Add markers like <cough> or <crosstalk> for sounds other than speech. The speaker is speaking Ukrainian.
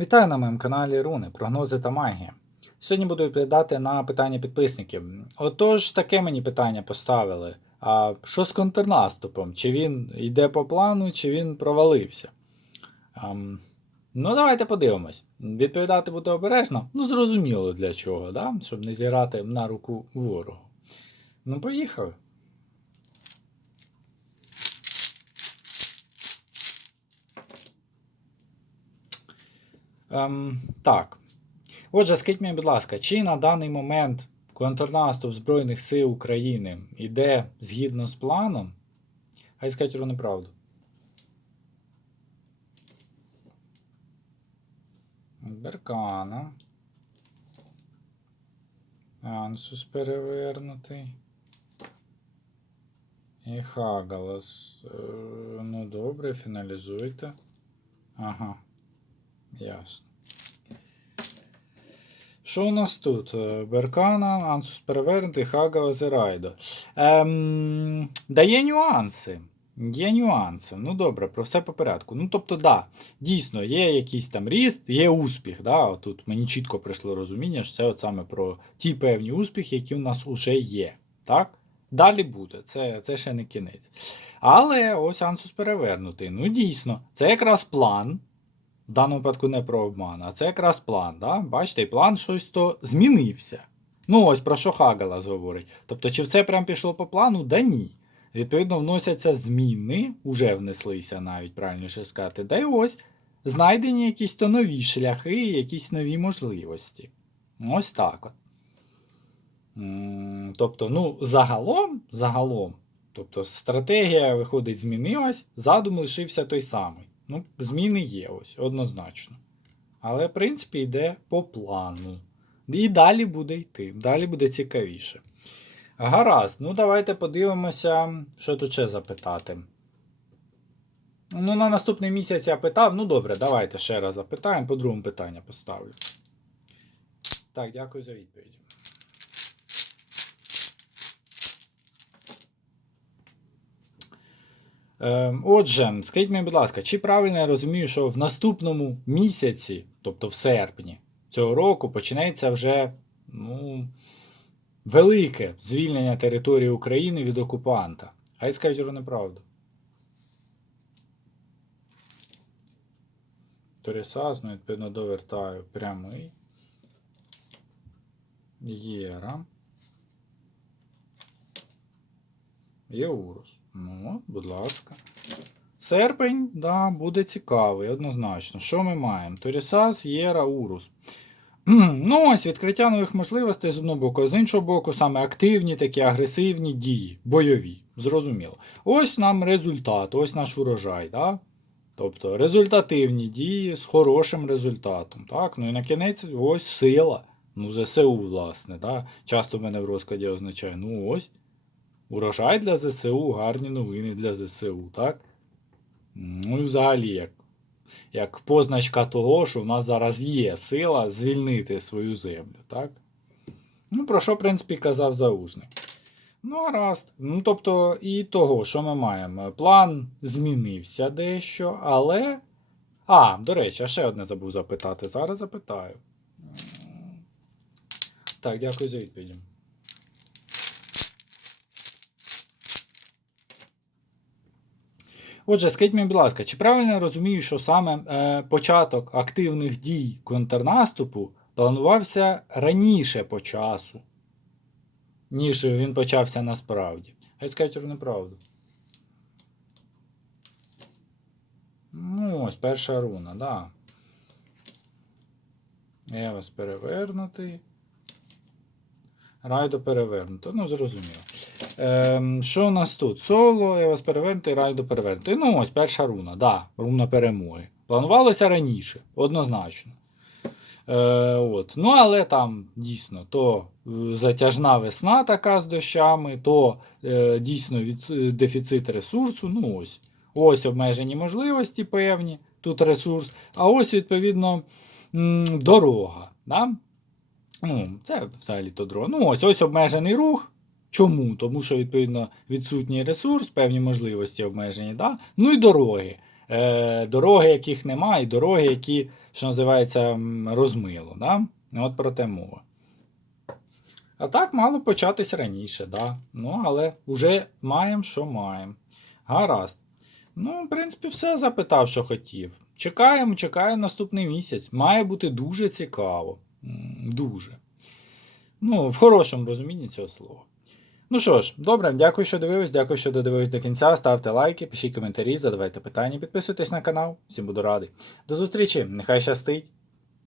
Вітаю на моєму каналі Руни, прогнози та магія. Сьогодні буду відповідати на питання підписників. Отож, таке мені питання поставили. А що з контрнаступом? Чи він йде по плану, чи він провалився? Ам, ну, давайте подивимось. Відповідати буду обережно. Ну, зрозуміло для чого, да? щоб не зіграти на руку ворогу. Ну, поїхали. Ем, так. Отже, скажіть мені, будь ласка, чи на даний момент контрнаступ Збройних сил України йде згідно з планом? Хай скажуть про неправду. Беркана. Ансус перевернутий. І Хагалас. Е, ну добре, фіналізуйте. Ага. Ясно. Що у нас тут? Е, Беркана, Ансус перевернутий, Хага, Зерайдо. Ем, дає нюанси. Є нюанси. Ну добре, про все по порядку. Ну, тобто, да, дійсно, є якийсь там ріст, є успіх. Да? Тут мені чітко прийшло розуміння, що це от саме про ті певні успіхи, які у нас вже є. Так? Далі буде, це, це ще не кінець. Але ось Ансус перевернутий. Ну, дійсно, це якраз план. В даному випадку не про обман, а це якраз план. Да? Бачите, і план щось то змінився. Ну, ось про що Хагалас говорить. Тобто, чи все прям пішло по плану? Да ні. Відповідно, вносяться зміни, уже внеслися навіть правильніше сказати. Да й ось знайдені якісь то нові шляхи, якісь нові можливості. Ось так от. Тобто, ну, загалом, загалом, тобто стратегія, виходить, змінилась, задум лишився той самий. Ну, зміни є ось, однозначно. Але, в принципі, йде по плану. І далі буде йти, далі буде цікавіше. Гаразд, ну давайте подивимося, що тут ще запитати. Ну, на наступний місяць я питав. Ну добре, давайте ще раз запитаємо, по другому питання поставлю. Так, дякую за відповідь. Отже, скажіть мені, будь ласка, чи правильно я розумію, що в наступному місяці, тобто в серпні цього року, почнеться вже ну, велике звільнення території України від окупанта? Хай скажуть про неправду. Торісас, ну, відповідно, довертаю прямий. Єра. Єурус. Ну, будь ласка. Серпень, да, буде цікавий, однозначно. Що ми маємо? Торісас, Єра, Урус. <clears throat> Ну, ось відкриття нових можливостей з одного боку, а з іншого боку, саме активні такі агресивні дії, бойові. Зрозуміло. Ось нам результат, ось наш урожай. Да? Тобто результативні дії з хорошим результатом. Так? Ну і на кінець ось сила. Ну, ЗСУ, власне. Да? Часто в мене в розкладі означає, ну ось. Урожай для ЗСУ, гарні новини для ЗСУ, так? Ну і взагалі, як, як позначка того, що в нас зараз є сила звільнити свою землю, так? Ну, про що, в принципі, казав заужник. Ну, гаразд. Ну, тобто, і того, що ми маємо. План змінився дещо, але. А, до речі, а ще одне забув запитати. Зараз запитаю. Так, дякую за відповідь. Отже, скажіть мені, будь ласка, чи правильно я розумію, що саме е, початок активних дій контрнаступу планувався раніше по часу, ніж він почався насправді? Хай скажуть неправду. Ну, ось перша руна, да. Евас перевернутий. Райдо перевернуто. Ну, зрозуміло. Ем, що у нас тут? Соло, я вас перевернутий, райдо перевернутий. Ну, ось перша руна, да, руна перемоги. Планувалося раніше, однозначно. Е, от. Ну, але там дійсно то е, затяжна весна така з дощами, то е, дійсно від, е, дефіцит ресурсу. Ну, ось. Ось обмежені можливості певні, тут ресурс, а ось, відповідно, дорога. Да? Ну, це взагалі то дорога. Ну, ось ось обмежений рух. Чому? Тому що, відповідно, відсутній ресурс, певні можливості обмежені, да? ну і дороги. е, дороги, яких немає, і дороги, які, що називається, розмило. Да? От про те мова. А так мало початись раніше, да. Ну, але вже маємо, що маємо. Гаразд. Ну, в принципі, все запитав, що хотів. Чекаємо, чекаємо наступний місяць. Має бути дуже цікаво. Дуже. Ну, в хорошому розумінні цього слова. Ну що ж, добре, дякую, що дивились, дякую, що додивились до кінця. Ставте лайки, пишіть коментарі, задавайте питання, підписуйтесь на канал. Всім буду радий. До зустрічі, нехай щастить!